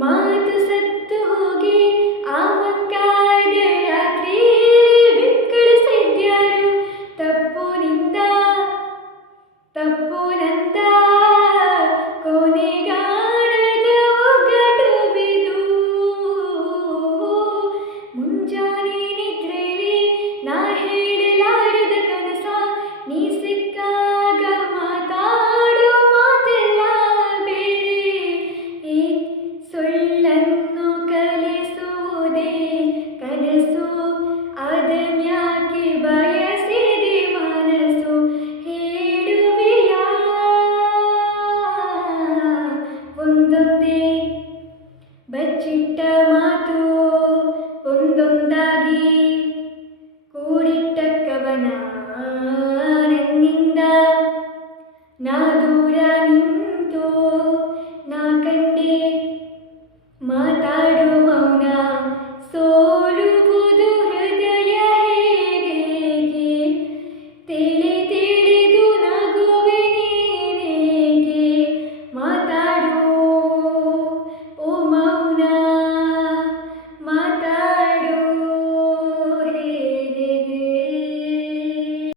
ಮಾತು ಸತ್ತು ಹೋಗಿ ಆ ಮಕ್ಕಾದ ರಾತ್ರಿ ಬಿಕ್ಕಳಿಸಿದ್ಯಾರು ತಪ್ಪು ನಿಂದ ತಪ್ಪು ನಂದ ಕೊನೆಗಾಣದ ಒಗಟು ಬಿದು ಮುಂಜಾನೆ ನಿದ್ರೆಲಿ ನಾ ಹೇಳಲಾರದ ಕನಸ ನೀ ಸಿಕ್ಕಾಗ ಮಾತಾಡೋ ಮಾತೆಲ್ಲ ಬೇರೆ ಈ ಸುಳ್ಳನ್ನು ಕಲಿಸುವುದೇ ಕನಸು ಅದನ್ಯಾಕೆ ಬಯಸಿದೆ ಮನಸ್ಸು ಹೇಳುವೆಯ ಒಂದೊಂದೇ ಬಚ್ಚಿಟ್ಟ